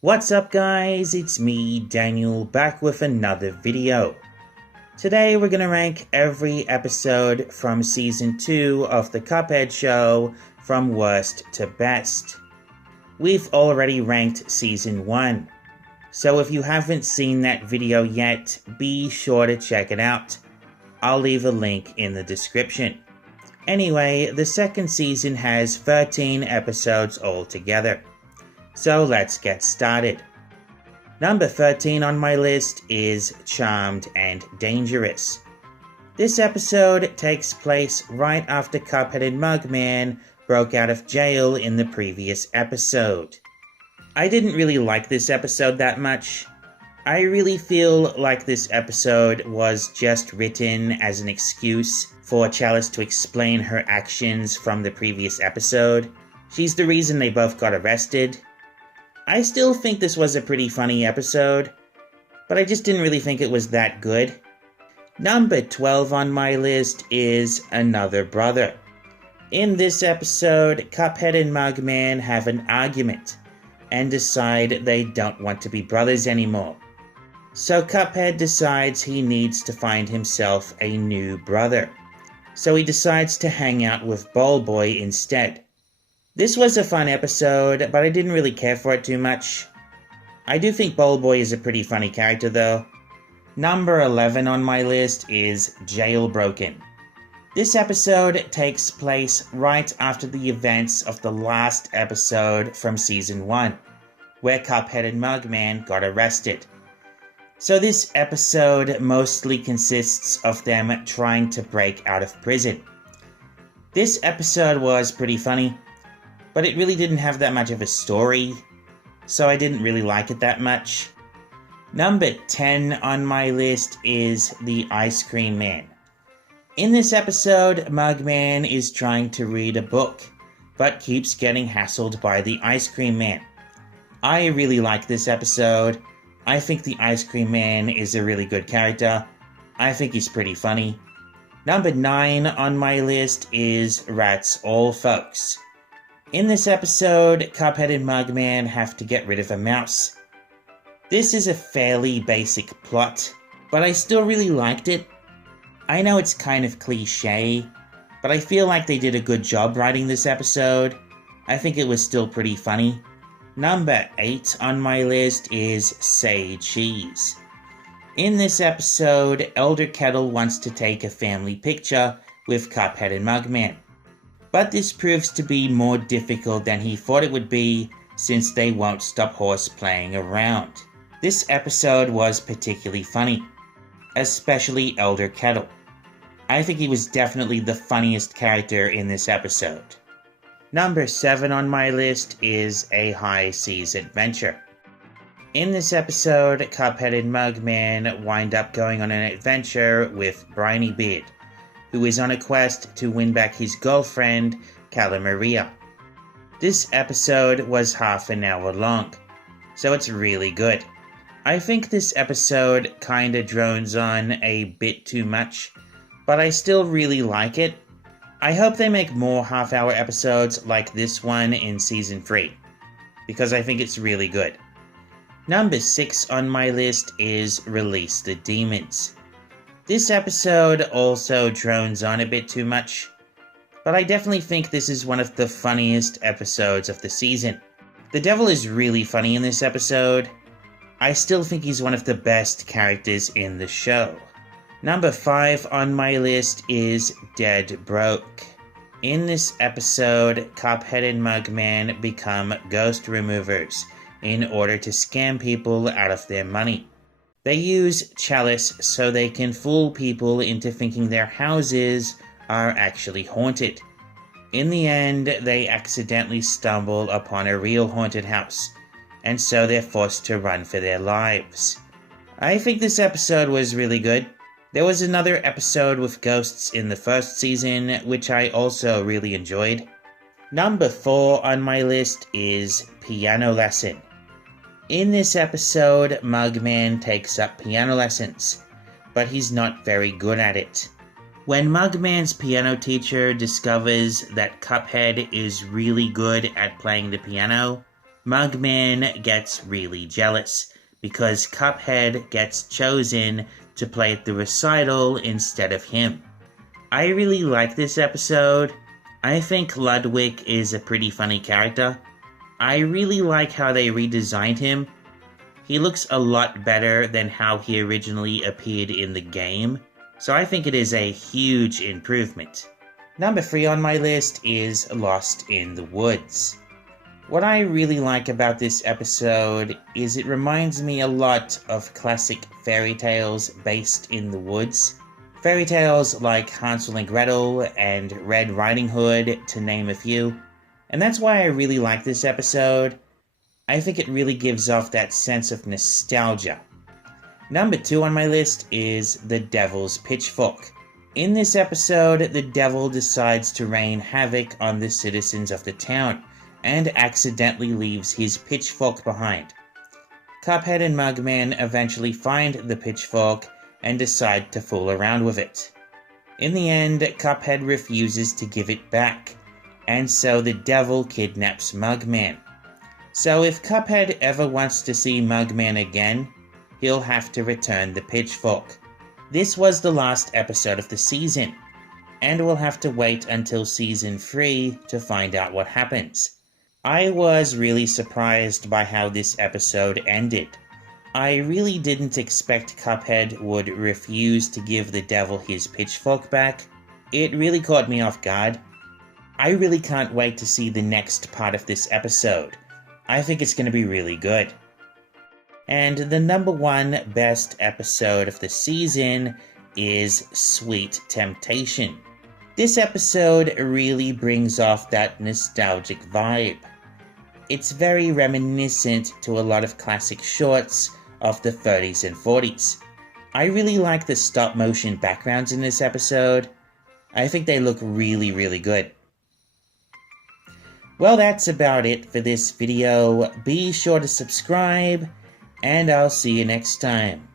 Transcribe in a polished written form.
What's up guys, it's me, Daniel, back with another video. Today we're gonna rank every episode from Season 2 of the Cuphead Show from worst to best. We've already ranked Season 1, so if you haven't seen that video yet, be sure to check it out. I'll leave a link in the description. Anyway, the second season has 13 episodes altogether. So let's get started. Number 13 on my list is Charmed and Dangerous. This episode takes place right after Cuphead and Mugman broke out of jail in the previous episode. I didn't really like this episode that much. I really feel like this episode was just written as an excuse for Chesse to explain her actions from the previous episode. She's the reason they both got arrested. I still think this was a pretty funny episode, but I just didn't really think it was that good. Number 12 on my list is Another Brother. In this episode, Cuphead and Mugman have an argument and decide they don't want to be brothers anymore. So Cuphead decides he needs to find himself a new brother. So he decides to hang out with Ball Boy instead. This was a fun episode, but I didn't really care for it too much. I do think Ball Boy is a pretty funny character though. Number 11 on my list is Jailbroken. This episode takes place right after the events of the last episode from Season 1, where Cuphead and Mugman got arrested. So this episode mostly consists of them trying to break out of prison. This episode was pretty funny, but it really didn't have that much of a story, so I didn't really like it that much. Number 10 on my list is The Ice Cream Man. In this episode, Mugman is trying to read a book, but keeps getting hassled by the Ice Cream Man. I really like this episode. I think the Ice Cream Man is a really good character. I think he's pretty funny. Number 9 on my list is Rats All Folks. In this episode, Cuphead and Mugman have to get rid of a mouse. This is a fairly basic plot, but I still really liked it. I know it's kind of cliche, but I feel like they did a good job writing this episode. I think it was still pretty funny. Number 8 on my list is Say Cheese. In this episode, Elder Kettle wants to take a family picture with Cuphead and Mugman. But this proves to be more difficult than he thought it would be, since they won't stop horseplaying around. This episode was particularly funny, especially Elder Kettle. I think he was definitely the funniest character in this episode. Number 7 on my list is A High Seas Adventure. In this episode, Cuphead and Mugman wind up going on an adventure with Briny Beard, who is on a quest to win back his girlfriend, Cala Maria. This episode was half an hour long, so it's really good. I think this episode kinda drones on a bit too much, but I still really like it. I hope they make more half-hour episodes like this one in Season 3, because I think it's really good. Number 6 on my list is Release the Demons. This episode also drones on a bit too much, but I definitely think this is one of the funniest episodes of the season. The devil is really funny in this episode. I still think he's one of the best characters in the show. Number 5 on my list is Dead Broke. In this episode, Cuphead and Mugman become ghost removers in order to scam people out of their money. They use Chalice so they can fool people into thinking their houses are actually haunted. In the end, they accidentally stumble upon a real haunted house, and so they're forced to run for their lives. I think this episode was really good. There was another episode with ghosts in the first season, which I also really enjoyed. Number 4 on my list is Piano Lesson. In this episode, Mugman takes up piano lessons, but he's not very good at it. When Mugman's piano teacher discovers that Cuphead is really good at playing the piano, Mugman gets really jealous because Cuphead gets chosen to play at the recital instead of him. I really like this episode. I think Ludwig is a pretty funny character. I really like how they redesigned him. He looks a lot better than how he originally appeared in the game, so I think it is a huge improvement. Number 3 on my list is Lost in the Woods. What I really like about this episode is it reminds me a lot of classic fairy tales based in the woods. Fairy tales like Hansel and Gretel and Red Riding Hood, to name a few. And that's why I really like this episode. I think it really gives off that sense of nostalgia. Number 2 on my list is the Devils Pitchfork. In this episode, the devil decides to rain havoc on the citizens of the town, and accidentally leaves his pitchfork behind. Cuphead and Mugman eventually find the pitchfork and decide to fool around with it. In the end, Cuphead refuses to give it back, and so the devil kidnaps Mugman. So if Cuphead ever wants to see Mugman again, he'll have to return the pitchfork. This was the last episode of the season, and we'll have to wait until season 3 to find out what happens. I was really surprised by how this episode ended. I really didn't expect Cuphead would refuse to give the devil his pitchfork back. It really caught me off guard. I really can't wait to see the next part of this episode. I think it's going to be really good. And the number 1 best episode of the season is Sweet Temptation. This episode really brings off that nostalgic vibe. It's very reminiscent to a lot of classic shorts of the 30s and 40s. I really like the stop-motion backgrounds in this episode. I think they look really, really good. Well, that's about it for this video. Be sure to subscribe, and I'll see you next time.